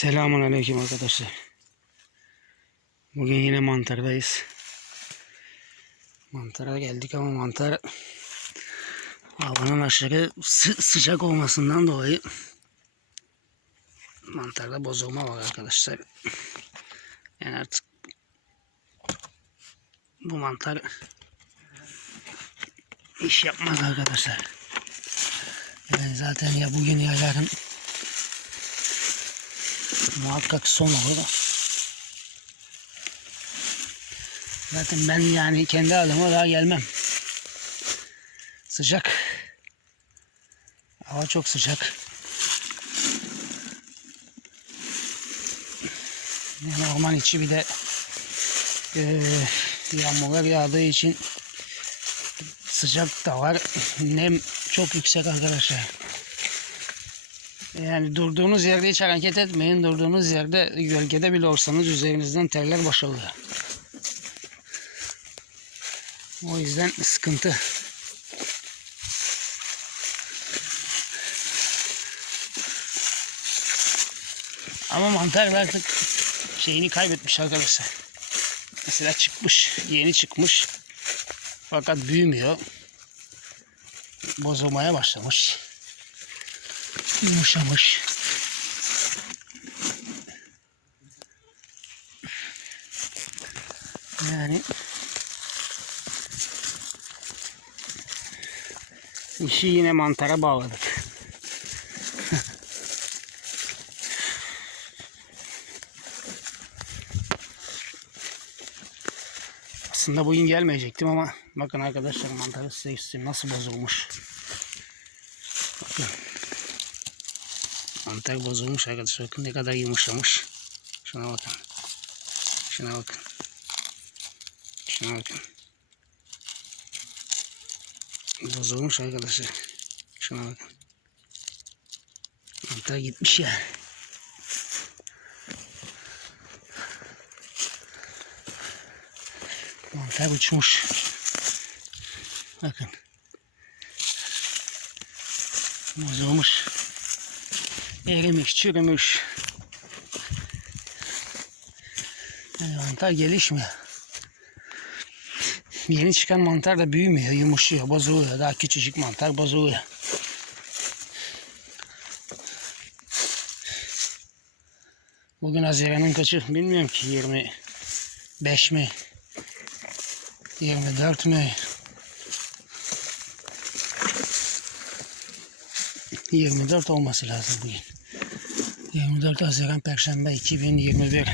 Selamun Aleyküm arkadaşlar. Bugün yine mantardayız. Mantara geldik ama mantar havanın aşırı sı- sıcak olmasından dolayı mantarda bozulma var arkadaşlar. Yani artık bu mantar iş yapmaz arkadaşlar. Yani zaten ya bugün ya yarın muhakkak son olur. Zaten ben yani kendi adıma daha gelmem. Sıcak. Hava çok sıcak. Yani orman içi bir de eee yağmurlar yağdığı için sıcak da var. Nem çok yüksek arkadaşlar. Yani durduğunuz yerde hiç hareket etmeyin. Durduğunuz yerde gölgede bile olsanız üzerinizden terler boşalıyor. O yüzden sıkıntı. Ama mantar artık şeyini kaybetmiş arkadaşlar. Mesela çıkmış, yeni çıkmış. Fakat büyümüyor. Bozulmaya başlamış yumuşamış. Yani işi yine mantara bağladık. Aslında bugün gelmeyecektim ama bakın arkadaşlar mantarı size nasıl bozulmuş. Bakın. Mantar bozulmuş arkadaşlar. Bakın ne kadar yumuşamış. Şuna bakın. Şuna bakın. Şuna bakın. Bozulmuş arkadaşlar. Şuna bakın. Mantar gitmiş ya. Mantar uçmuş. Bakın. Bozulmuş. Erimiş, çürümüş. Mantar gelişmiyor. Yeni çıkan mantar da büyümüyor, yumuşuyor, bozuluyor. Daha küçücük mantar bozuluyor. Bugün Haziran'ın kaçı bilmiyorum ki 25 mi 24 mi 24 olması lazım bugün. 24 Haziran Perşembe 2021.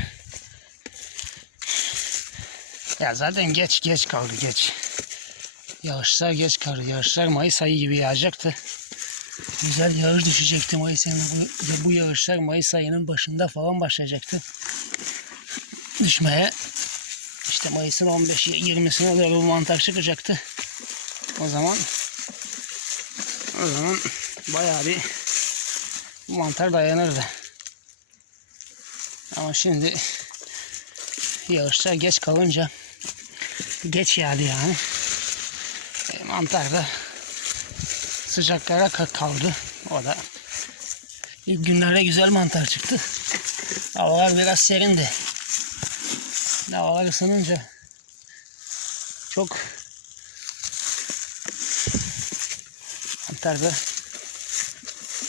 Ya zaten geç geç kaldı geç. Yağışlar geç kaldı. Yağışlar Mayıs ayı gibi yağacaktı. Güzel yağış düşecekti Mayıs ayında. Bu, bu yağışlar Mayıs ayının başında falan başlayacaktı. Düşmeye. İşte Mayıs'ın 15'i 20'sine doğru bu mantar çıkacaktı. O zaman o zaman bayağı bir mantar dayanırdı. Ama şimdi yağışlar geç kalınca geç yağdı yani. E, mantar da sıcaklara ka- kaldı. O da ilk günlerde güzel mantar çıktı. Havalar biraz serindi. Havalar ısınınca çok mantar da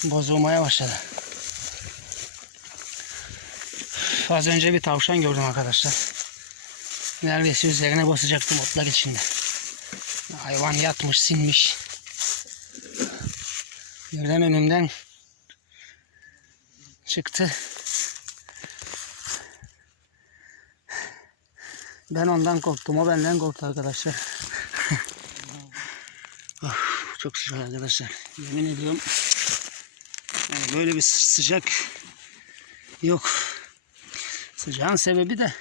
bozulmaya başladı. Az önce bir tavşan gördüm arkadaşlar. Neredeyse üzerine basacaktım otlar içinde. Hayvan yatmış, sinmiş. Birden önümden çıktı. Ben ondan korktum, o benden korktu arkadaşlar. of, çok sıcak arkadaşlar. Yemin ediyorum. Böyle bir sı- sıcak yok. Sıcağın sebebi de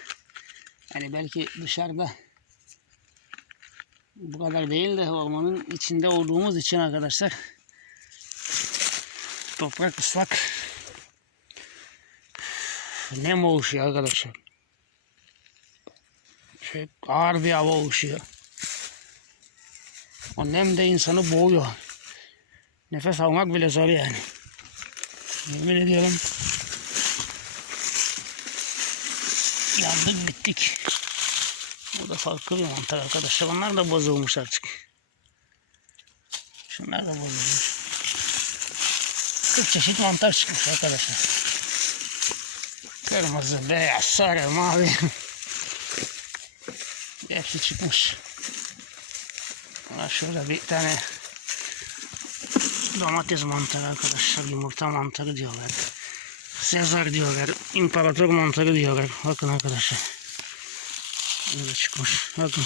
hani belki dışarıda bu kadar değil de ormanın içinde olduğumuz için arkadaşlar toprak ıslak nem oluşuyor arkadaşlar. Şey, ağır bir hava oluşuyor. O nem de insanı boğuyor. Nefes almak bile zor yani. Yemin ediyorum yandık bittik. Bu da farklı bir mantar arkadaşlar. Onlar da bozulmuş artık. Şunlar da bozulmuş. 40 çeşit mantar çıkmış arkadaşlar. Kırmızı, beyaz, sarı, mavi. Hepsi çıkmış. Şurada bir tane domates mantarı arkadaşlar. Yumurta mantarı diyorlar. Sezar diyorlar. imparator mantarı diyorlar. Bakın arkadaşlar. Burada çıkmış. Bakın.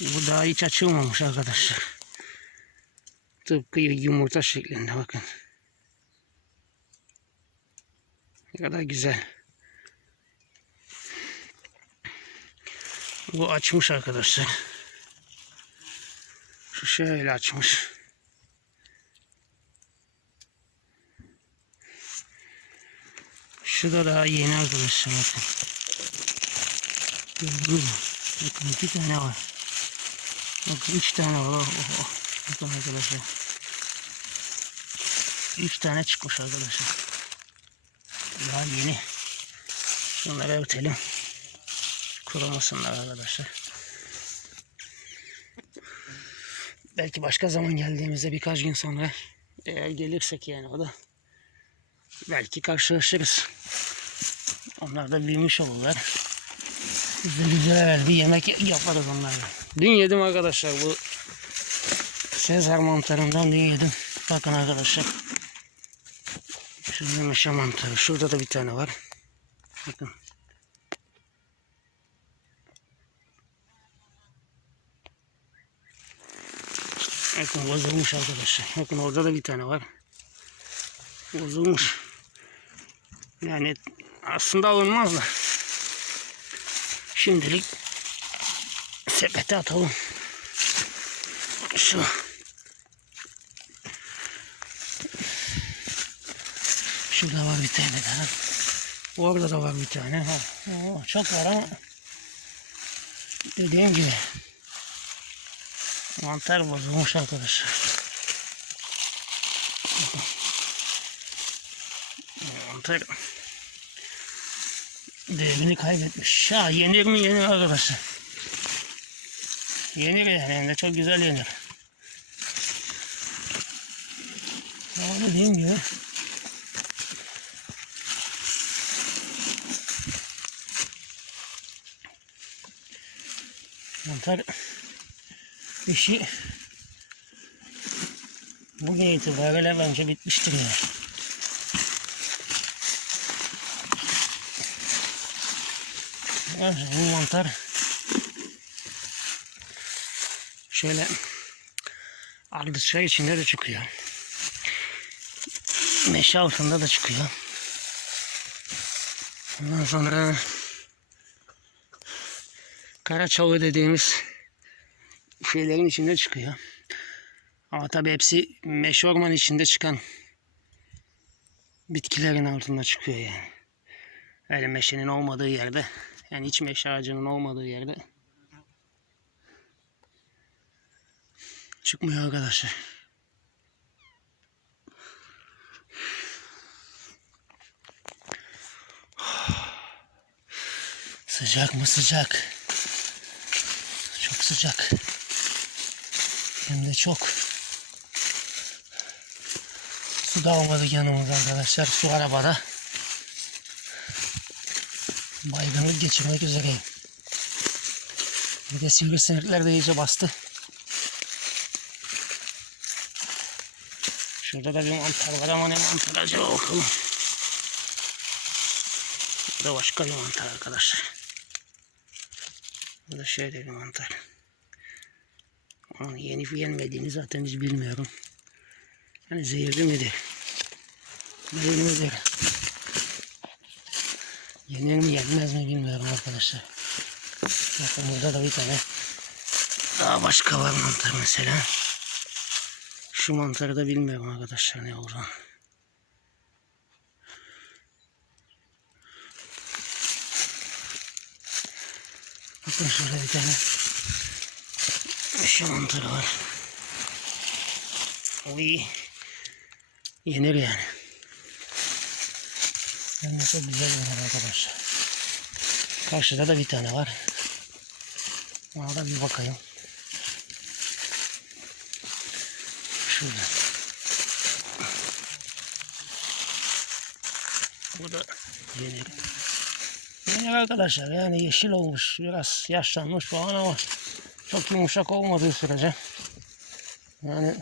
Bu daha hiç açılmamış arkadaşlar. Tıpkı yumurta şeklinde bakın. Ne kadar güzel. Bu açmış arkadaşlar. Şu şöyle açmış. Şu da daha yeni arkadaşlar bakın. Gördünüz? Bakın iki tane var. Bakın üç tane var. Oh, oh, oh. Bakın arkadaşlar. Üç tane çıkmış arkadaşlar. Daha yeni. Şunları örtelim. Kurumasınlar arkadaşlar. Belki başka zaman geldiğimizde birkaç gün sonra eğer gelirsek yani o da belki karşılaşırız. Onlar da büyümüş olurlar. Güzel bir yemek yaparız onlarla. Dün yedim arkadaşlar bu Sezar mantarından dün yedim. Bakın arkadaşlar. Şurada meşe mantarı. Şurada da bir tane var. Bakın. Bakın bozulmuş arkadaşlar. Bakın orada da bir tane var. Bozulmuş. Yani aslında alınmaz da. Şimdilik sepete atalım. Şu. Şurada var bir tane daha. Orada da var bir tane. Ha. Oo, çok var ama dediğim gibi mantar bozulmuş arkadaşlar. Mantar değerini kaybetmiş. Ha yenir mi yenir arkadaşlar. Yenir yani hem de çok güzel yenir. Ama dediğim gibi mantar işi bugün itibariyle bence bitmiştir yani. Bence bu mantar şöyle ardıçlar içinde de çıkıyor. Meşe altında da çıkıyor. Ondan sonra Karaçalı dediğimiz şeylerin içinde çıkıyor. Ama tabi hepsi meşe orman içinde çıkan bitkilerin altında çıkıyor yani. Öyle meşenin olmadığı yerde yani hiç meşe ağacının olmadığı yerde çıkmıyor arkadaşlar. Sıcak mı sıcak? Çok sıcak. Hem de çok. Su da olmadı yanımızda arkadaşlar. Su arabada. Baygınlık geçirmek üzereyim. Bir de sivrisinekler de iyice bastı. Şurada da bir mantar var ama ne mantar acaba bakalım. Bu da başka bir mantar arkadaşlar. Bu da şöyle bir mantar. Ama yeni yenmediğini zaten hiç bilmiyorum. Hani zehirli midir? Değil midir? Yenir mi yenmez mi bilmiyorum arkadaşlar. Bakın burada da bir tane daha başka var mantar mesela. Şu mantarı da bilmiyorum arkadaşlar ne olduğunu. Bakın şurada bir tane şu mantarı var. İyi. Yenir yani. Çok güzel yenir arkadaşlar. Karşıda da bir tane var. Ona da bir bakayım. Şurada. Bu da yeni. Yeni arkadaşlar yani yeşil olmuş biraz yaşlanmış falan ama çok yumuşak olmadığı sürece yani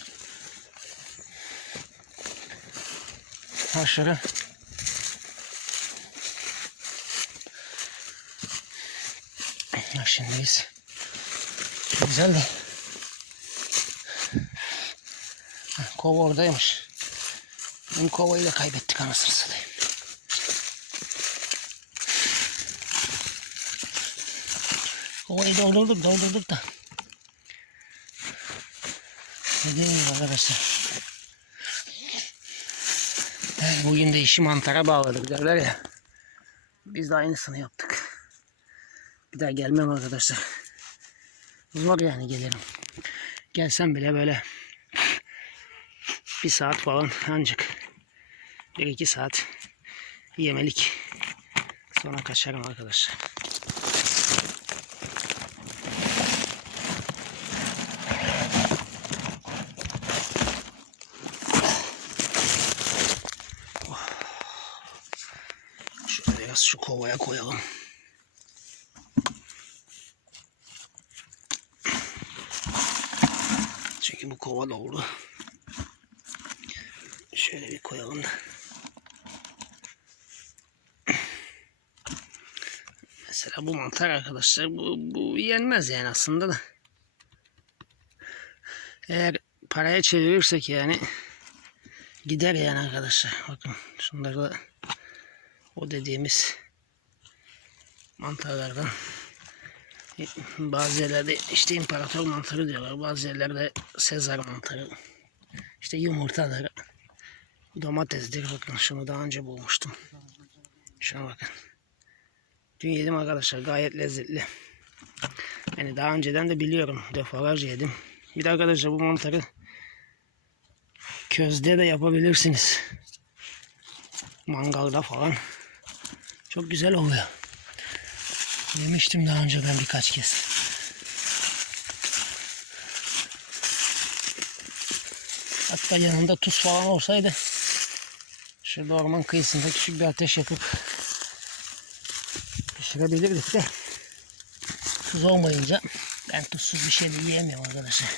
aşırı Şimdiyiz. Güzel de. Kova oradaymış. Benim kovayı da kaybettik anasını satayım. Kovayı doldurduk doldurduk da. Dediğim gibi arkadaşlar. Bugün de işi mantara bağladık derler ya. Biz de aynısını yaptık. Daha gelmem arkadaşlar. Zor yani gelirim. Gelsem bile böyle bir saat falan ancak bir iki saat yemelik sonra kaçarım arkadaşlar. Şöyle biraz şu kovaya koyalım. Dolu. Şöyle bir koyalım da. Mesela bu mantar arkadaşlar bu, bu yenmez yani aslında da. Eğer paraya çevirirsek yani gider yani arkadaşlar. Bakın şunları da o dediğimiz mantarlardan bazı yerlerde işte imparator mantarı diyorlar. Bazı yerlerde Sezar mantarı. İşte yumurtaları. Domatesdir. Bakın şunu daha önce bulmuştum. Şuna bakın. Dün yedim arkadaşlar. Gayet lezzetli. Yani daha önceden de biliyorum. Defalarca yedim. Bir de arkadaşlar bu mantarı közde de yapabilirsiniz. Mangalda falan. Çok güzel oluyor. Yemiştim daha önce ben birkaç kez. Hatta yanında tuz falan olsaydı şurada orman kıyısında küçük bir ateş yakıp pişirebilirdik de tuz olmayınca ben tuzsuz bir şey yiyemiyorum arkadaşlar.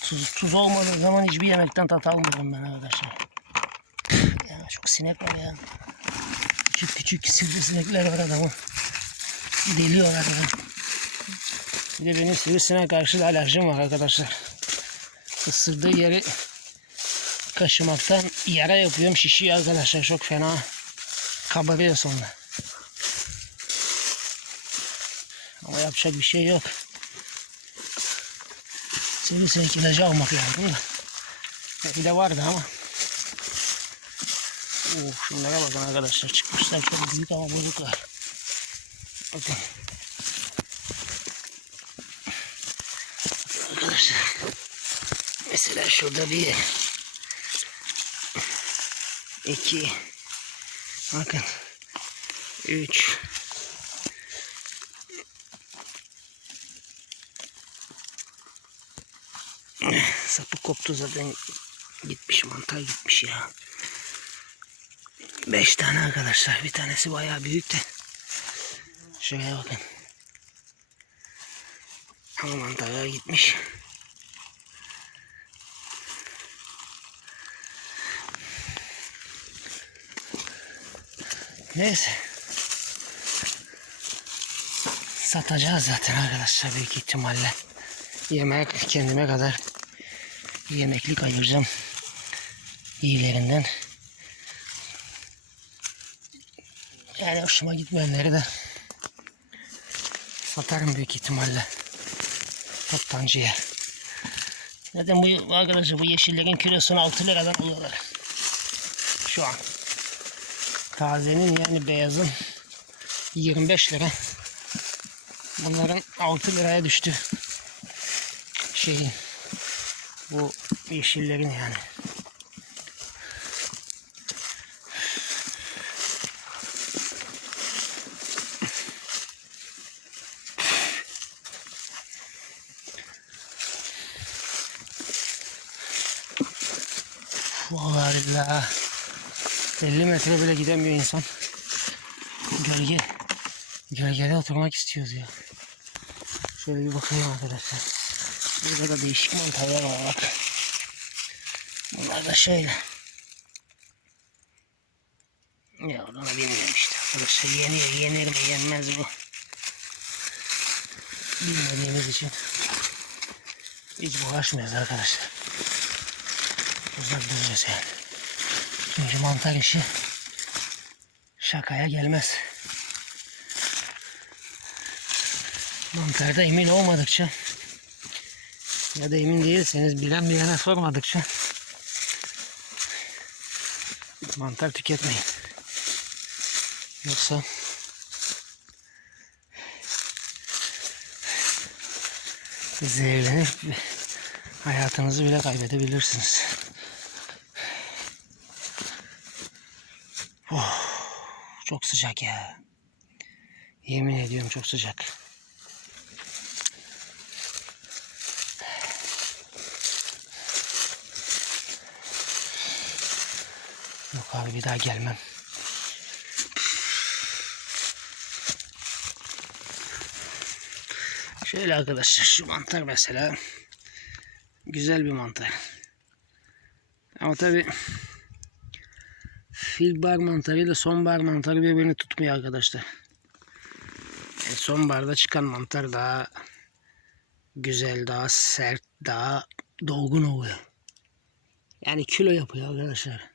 Tuz, tuz olmadığı zaman hiçbir yemekten tat almıyorum ben arkadaşlar. Ya çok sinek var ya. Küçük küçük sivrisinekler var adamın. Deliyor adamı. Bir de benim sivrisineğe karşı da alerjim var arkadaşlar. Isırdığı yeri kaşımaktan yara yapıyorum şişiyor arkadaşlar çok fena kabarıyor sonra. Ama yapacak bir şey yok. Sivrisinek ilacı almak lazım da. Bir de vardı ama. Oo, şunlara bakın arkadaşlar çıkmışlar çok büyük ama bozuklar. Bakın. Arkadaşlar. Mesela şurada bir iki bakın üç sapı koptu zaten gitmiş mantar gitmiş ya. Beş tane arkadaşlar. Bir tanesi bayağı büyük de. Şuraya bakın. Ama mantarlar gitmiş. Neyse. Satacağız zaten arkadaşlar büyük ihtimalle. Yemek kendime kadar yemeklik ayıracağım. İyilerinden. Yani hoşuma gitmeyenleri de satarım büyük ihtimalle. Toptancıya. Zaten bu arkadaşlar bu yeşillerin kilosunu 6 liradan alıyorlar. Şu an. Tazenin yani beyazın 25 lira. Bunların 6 liraya düştü. Şeyin bu yeşillerin yani. Vallahi billahi. 50 metre bile gidemiyor insan. Gölge. Gölgede oturmak istiyoruz ya. Şöyle bir bakayım arkadaşlar. Burada da değişik mantarlar var bak. Bunlar da şöyle. Ya onu bilmiyorum işte. Arkadaşlar yeniyor, yenir mi yenmez mi? Bilmediğimiz için hiç uğraşmıyoruz arkadaşlar. Uzak duracağız. Çünkü mantar işi şakaya gelmez. Mantarda emin olmadıkça ya da emin değilseniz bilen bilene sormadıkça mantar tüketmeyin. Yoksa zehirlenip hayatınızı bile kaybedebilirsiniz. Çok sıcak ya. Yemin ediyorum çok sıcak. Yok abi bir daha gelmem. Şöyle arkadaşlar şu mantar mesela güzel bir mantar. Ama tabi filbar mantarı ile sonbahar mantarı birbirini tutmuyor arkadaşlar. Yani sonbaharda çıkan mantar daha güzel, daha sert, daha dolgun oluyor. Yani kilo yapıyor arkadaşlar.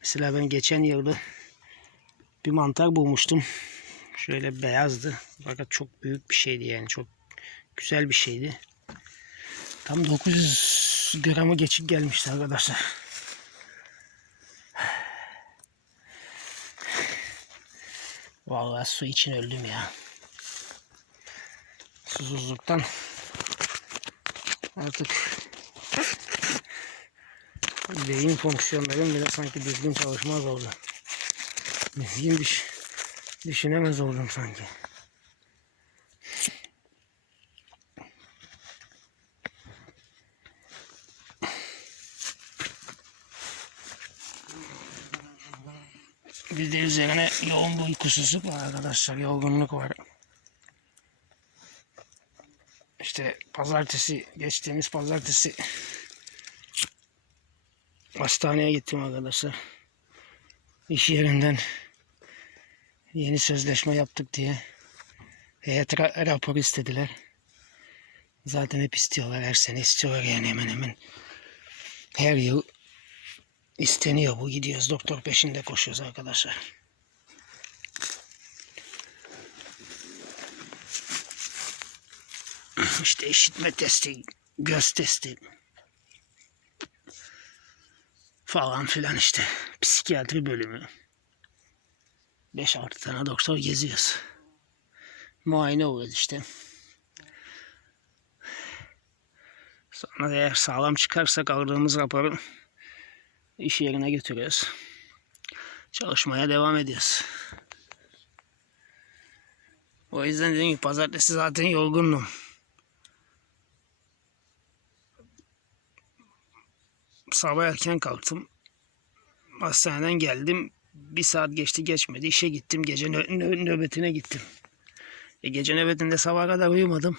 Mesela ben geçen yılda bir mantar bulmuştum. Şöyle beyazdı. Fakat çok büyük bir şeydi yani. Çok güzel bir şeydi. Tam 900 gramı geçip gelmişti arkadaşlar. Vallahi su için öldüm ya. Susuzluktan artık beyin fonksiyonlarım bile sanki düzgün çalışmaz oldu. Düzgün düş düşünemez oldum sanki. Bir de üzerine yoğun bir uykusuzluk var arkadaşlar. Yorgunluk var. İşte pazartesi, geçtiğimiz pazartesi hastaneye gittim arkadaşlar. İş yerinden yeni sözleşme yaptık diye heyet ra- rapor istediler. Zaten hep istiyorlar. Her sene istiyorlar yani hemen hemen. Her yıl isteniyor bu. Gidiyoruz doktor peşinde koşuyoruz arkadaşlar. İşte işitme testi, göz testi falan filan işte. Psikiyatri bölümü. 5-6 tane doktor geziyoruz. Muayene oluyoruz işte. Sonra eğer sağlam çıkarsak aldığımız raporu iş yerine götürüyoruz. Çalışmaya devam ediyoruz. O yüzden dedim ki pazartesi zaten yorgundum. Sabah erken kalktım. Hastaneden geldim. Bir saat geçti geçmedi. İşe gittim. Gece nö- nö- nöbetine gittim. E gece nöbetinde sabaha kadar uyumadım.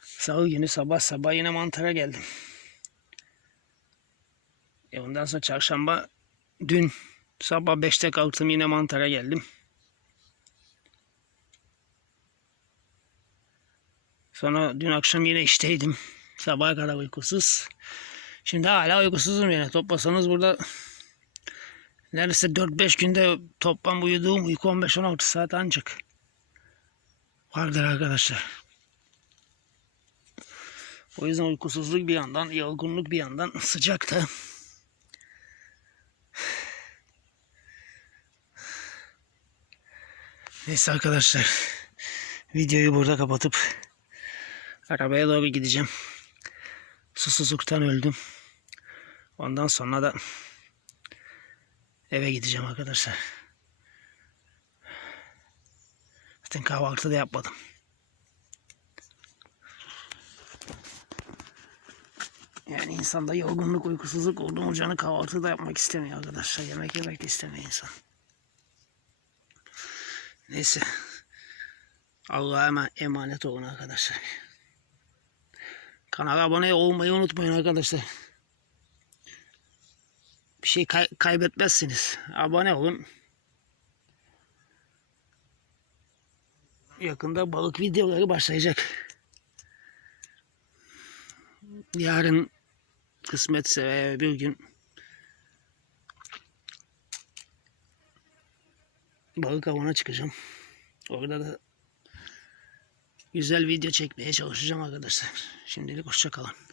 Salı günü sabah sabah yine mantara geldim. E ondan sonra çarşamba dün sabah 5'te kalktım yine mantara geldim. Sonra dün akşam yine işteydim. Sabaha kadar uykusuz. Şimdi hala uykusuzum yani. Toplasanız burada neredeyse 4-5 günde toplam uyuduğum uyku 15-16 saat ancak. Vardır arkadaşlar. O yüzden uykusuzluk bir yandan, yorgunluk bir yandan, sıcak Neyse arkadaşlar. Videoyu burada kapatıp arabaya doğru gideceğim. Susuzluktan öldüm. Ondan sonra da eve gideceğim arkadaşlar. Zaten kahvaltı da yapmadım. Yani insanda yorgunluk, uykusuzluk oldu mu canı kahvaltı da yapmak istemiyor arkadaşlar. Yemek yemek de istemiyor insan. Neyse. Allah'a ema- emanet olun arkadaşlar. Kanala abone olmayı unutmayın arkadaşlar. Bir şey kay- kaybetmezsiniz. Abone olun. Yakında balık videoları başlayacak. Yarın kısmetse veya bir gün balık avına çıkacağım. Orada da güzel video çekmeye çalışacağım arkadaşlar. Şimdilik hoşça kalın.